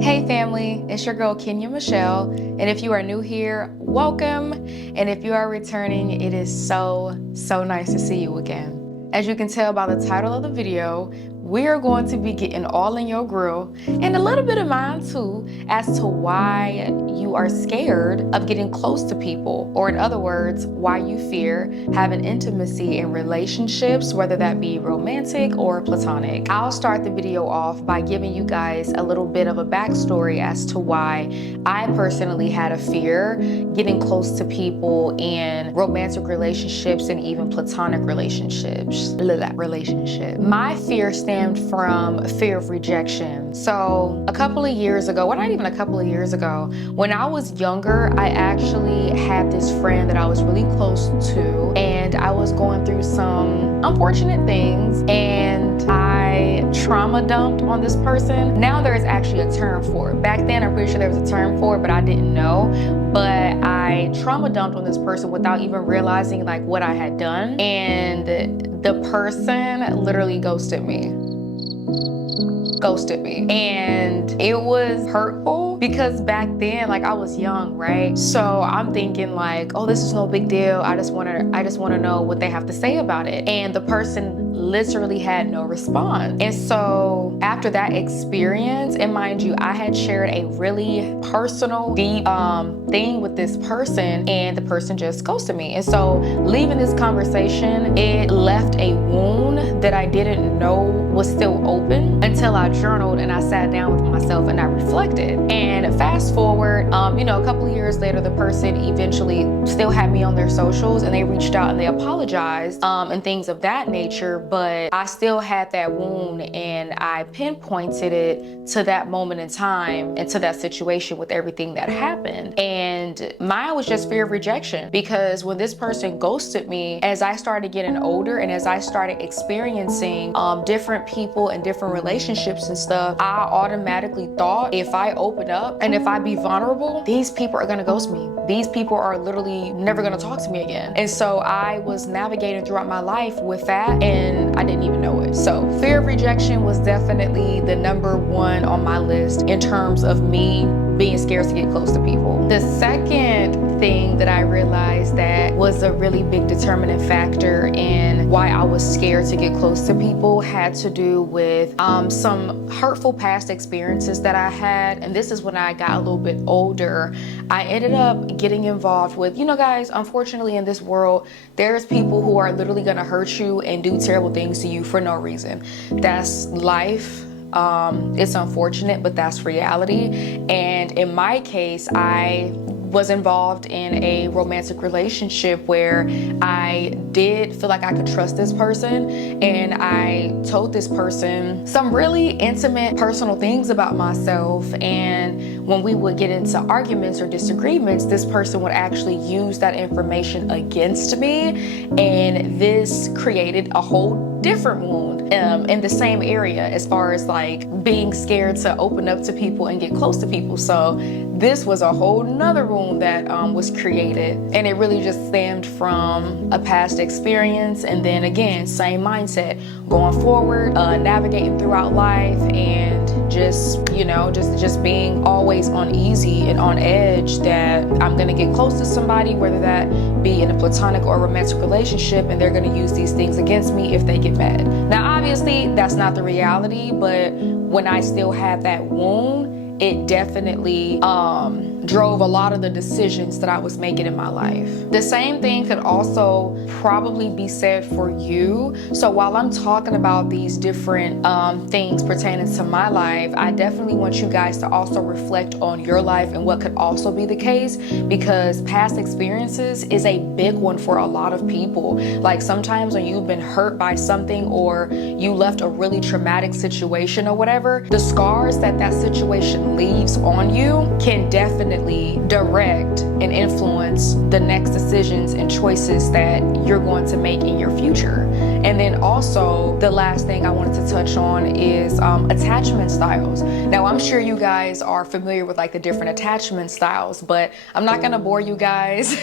Hey family, it's your girl Kenya Michelle, and if you are new here, welcome, and if you are returning, it is so nice to see you again. As you can tell by the title of the video, we are going to be getting all in your grill, and a little bit of mine too, as to why you are scared of getting close to people, or in other words, why you fear having intimacy in relationships, whether that be romantic or platonic. I'll start the video off by giving you guys a little bit of a backstory as to why I personally had a fear getting close to people in romantic relationships and even platonic relationships. My fear stemmed from fear of rejection. So a couple of years ago, well, not even a couple of years ago, when I was younger, I actually had this friend that I was really close to, and I was going through some unfortunate things, and I trauma dumped on this person. Now there's actually a term for it. Back then, I'm pretty sure there was a term for it, but I didn't know. But I trauma dumped on this person without even realizing like what I had done, and the person literally ghosted me. And it was hurtful because back then, like, I was young, right? So I'm thinking like, oh, this is no big deal. I just want to know what they have to say about it. And the person literally had no response. And so after that experience, and mind you, I had shared a really personal, deep thing with this person, and the person just ghosted me. And so leaving this conversation, it left a wound that I didn't know was still open until I journaled and I sat down with myself and I reflected. And fast forward, a couple of years later, the person eventually still had me on their socials, and they reached out and they apologized and things of that nature. But I still had that wound, and I pinpointed it to that moment in time and to that situation with everything that happened. And mine was just fear of rejection, because when this person ghosted me, as I started getting older and as I started experiencing different people and different relationships and stuff, I automatically thought if I open up and if I be vulnerable, these people are gonna ghost me. These people are literally never gonna talk to me again. And so I was navigating throughout my life with that, and I didn't even know it. So fear of rejection was definitely the number one on my list in terms of me being scared to get close to people. The second thing that I realized that was a really big determining factor in why I was scared to get close to people had to do with some hurtful past experiences that I had. And this is when I got a little bit older. I ended up getting involved with, guys, unfortunately in this world, there's people who are literally gonna hurt you and do terrible things to you for no reason. That's life. It's unfortunate, but that's reality. And in my case, I was involved in a romantic relationship where I did feel like I could trust this person, and I told this person some really intimate personal things about myself. And when we would get into arguments or disagreements, this person would actually use that information against me, and this created a whole different wound in the same area as far as like being scared to open up to people and get close to people. So this was a whole nother wound that was created, and it really just stemmed from a past experience. And then again, same mindset going forward, navigating throughout life, and just being always uneasy and on edge that I'm gonna get close to somebody, whether that be in a platonic or romantic relationship, and they're gonna use these things against me if they get mad. Now, obviously, that's not the reality, but when I still have that wound, it definitely drove a lot of the decisions that I was making in my life. The same thing could also probably be said for you. So while I'm talking about these different things pertaining to my life, I definitely want you guys to also reflect on your life and what could also be the case, because past experiences is a big one for a lot of people. Like sometimes when you've been hurt by something, or you left a really traumatic situation or whatever, the scars that situation leaves on you can definitely direct and influence the next decisions and choices that you're going to make in your future. And then also the last thing I wanted to touch on is attachment styles. Now I'm sure you guys are familiar with like the different attachment styles, but I'm not gonna bore you guys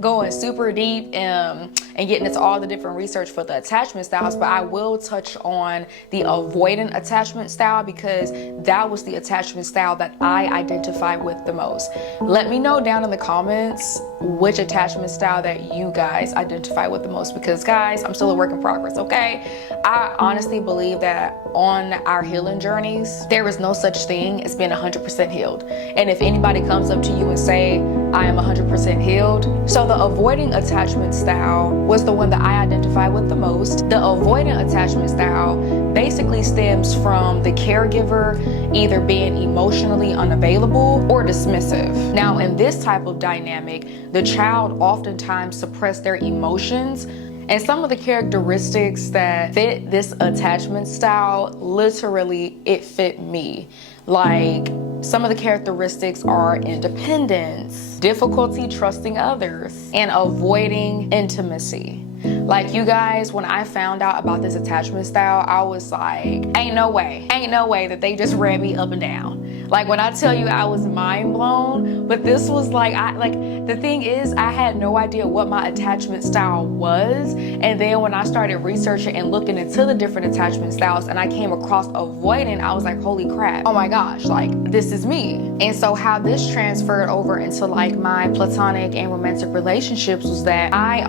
going super deep and getting into all the different research for the attachment styles, but I will touch on the avoidant attachment style because that was the attachment style that I identify with the most. Let me know down in the comments which attachment style that you guys identify with the most, because guys, I'm still a work in progress, okay? I honestly believe that on our healing journeys, there is no such thing as being 100% healed. And if anybody comes up to you and say, I am 100% healed. So the avoiding attachment style was the one that I identify with the most. The avoidant attachment style basically stems from the caregiver either being emotionally unavailable or dismissive. Now, in this type of dynamic, the child oftentimes suppress their emotions. And some of the characteristics that fit this attachment style, literally, it fit me. Like, some of the characteristics are independence, difficulty trusting others, and avoiding intimacy. Like, you guys, when I found out about this attachment style, I was like, ain't no way that they just ran me up and down. Like, when I tell you I was mind blown, but this was like, the thing is, I had no idea what my attachment style was. And then when I started researching and looking into the different attachment styles and I came across avoidant, I was like, holy crap, oh my gosh, like, this is me. And so how this transferred over into like my platonic and romantic relationships was that I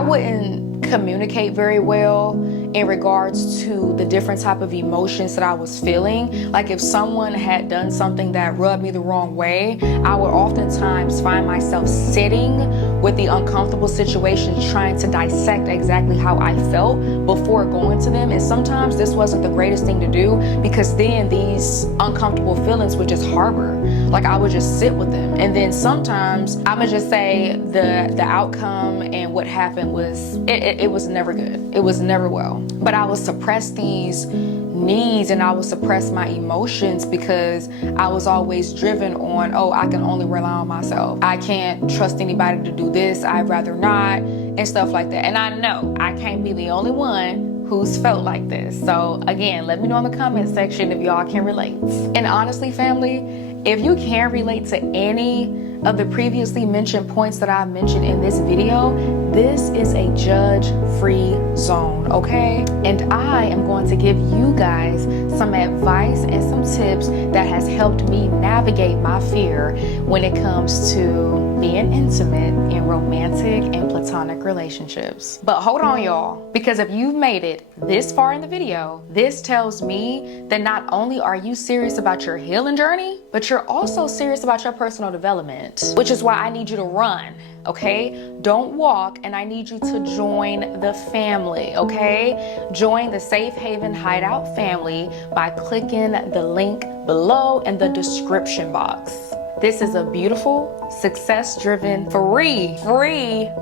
wouldn't communicate very well in regards to the different type of emotions that I was feeling. Like, if someone had done something that rubbed me the wrong way, I would oftentimes find myself sitting with the uncomfortable situations, trying to dissect exactly how I felt before going to them. And sometimes this wasn't the greatest thing to do, because then these uncomfortable feelings would just harbor. Like, I would just sit with them. And then sometimes I'ma just say the outcome and what happened was, it was never good. It was never well. But I would suppress these needs and I would suppress my emotions because I was always driven on, oh, I can only rely on myself. I can't trust anybody to do this. I'd rather not, and stuff like that. And I know I can't be the only one who's felt like this. So again, let me know in the comment section if y'all can relate. And honestly, family, if you can relate to any of the previously mentioned points that I've mentioned in this video, this is a judge-free zone, okay? And I am going to give you guys some advice and some tips that has helped me navigate my fear when it comes to being intimate in romantic and platonic relationships. But hold on, y'all, because if you've made it this far in the video, this tells me that not only are you serious about your healing journey, but you're also serious about your personal development, which is why I need you to run, okay? Don't walk, and I need you to join the family, okay? Join the Safe Haven Hideout family by clicking the link below in the description box. This is a beautiful, success-driven, free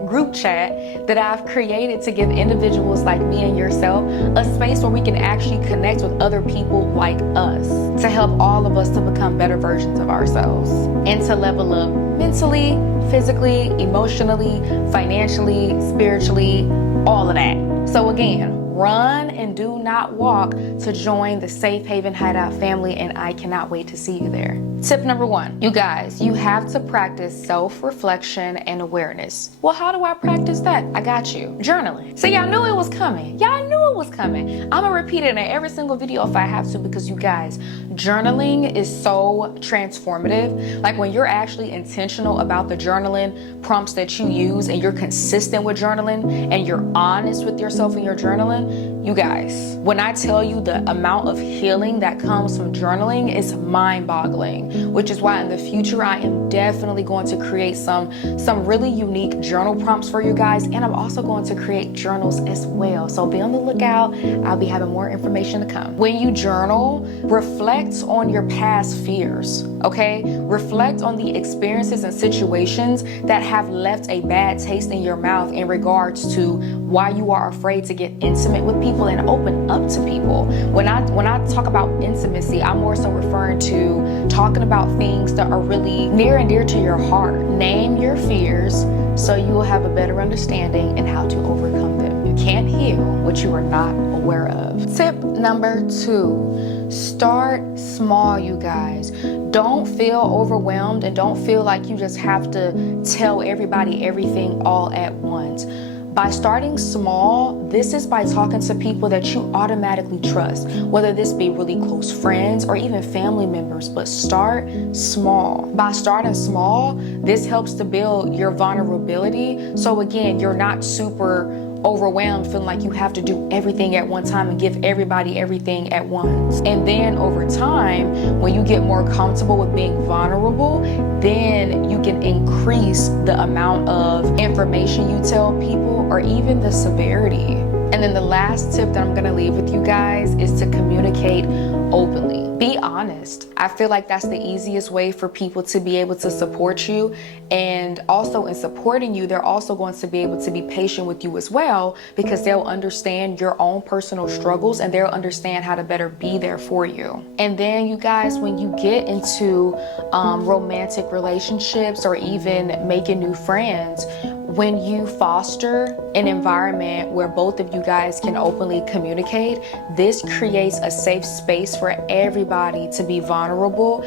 group chat that I've created to give individuals like me and yourself a space where we can actually connect with other people like us, to help all of us to become better versions of ourselves and to level up mentally, physically, emotionally, financially, spiritually, all of that. So again, run and do not walk to join the Safe Haven Hideout family, and I cannot wait to see you there. Tip number 1, you guys, you have to practice self-reflection and awareness. Well, how do I practice that? I got you. Journaling. See, y'all knew it was coming. Y'all knew it was coming. I'm gonna repeat it in every single video if I have to, because you guys, journaling is so transformative. Like, when you're actually intentional about the journaling prompts that you use, and you're consistent with journaling, and you're honest with yourself in your journaling, you guys, when I tell you the amount of healing that comes from journaling is mind-boggling, which is why in the future I am definitely going to create some really unique journal prompts for you guys, and I'm also going to create journals as well. So be on the lookout. I'll be having more information to come. When you journal, reflect on your past fears, okay? Reflect on the experiences and situations that have left a bad taste in your mouth in regards to why you are afraid to get intimate with people and open up to people. When I talk about intimacy, I'm more so referring to talking about things that are really near and dear to your heart. Name your fears so you will have a better understanding in how to overcome them. can't heal what you are not aware of. Tip number 2, start small, you guys. Don't feel overwhelmed and don't feel like you just have to tell everybody everything all at once. By starting small, this is by talking to people that you automatically trust, whether this be really close friends or even family members, but start small. By starting small, this helps to build your vulnerability. So again, you're not super overwhelmed, feeling like you have to do everything at one time and give everybody everything at once. And then over time, when you get more comfortable with being vulnerable, then you can increase the amount of information you tell people or even the severity. And then the last tip that I'm gonna leave with you guys is to communicate openly. Be honest. I feel like that's the easiest way for people to be able to support you. And also in supporting you, they're also going to be able to be patient with you as well, because they'll understand your own personal struggles and they'll understand how to better be there for you. And then you guys, when you get into romantic relationships or even making new friends, when you foster an environment where both of you guys can openly communicate, this creates a safe space for everybody to be vulnerable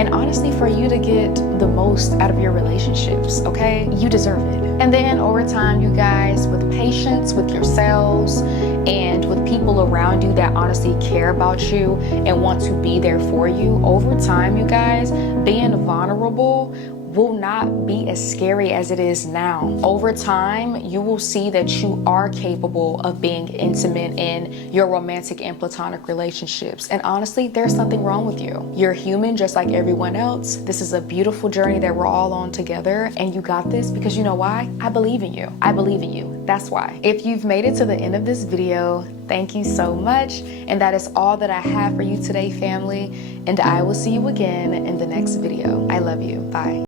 and honestly for you to get the most out of your relationships, okay? You deserve it. And then over time, you guys, with patience with yourselves and with people around you that honestly care about you and want to be there for you, over time, you guys, being vulnerable will not be as scary as it is now. Over time, you will see that you are capable of being intimate in your romantic and platonic relationships. And honestly, there's something wrong with you. You're human just like everyone else. This is a beautiful journey that we're all on together, and you got this because you know why? I believe in you. I believe in you. That's why. If you've made it to the end of this video, thank you so much. And that is all that I have for you today, family. And I will see you again in the next video. I love you. Bye.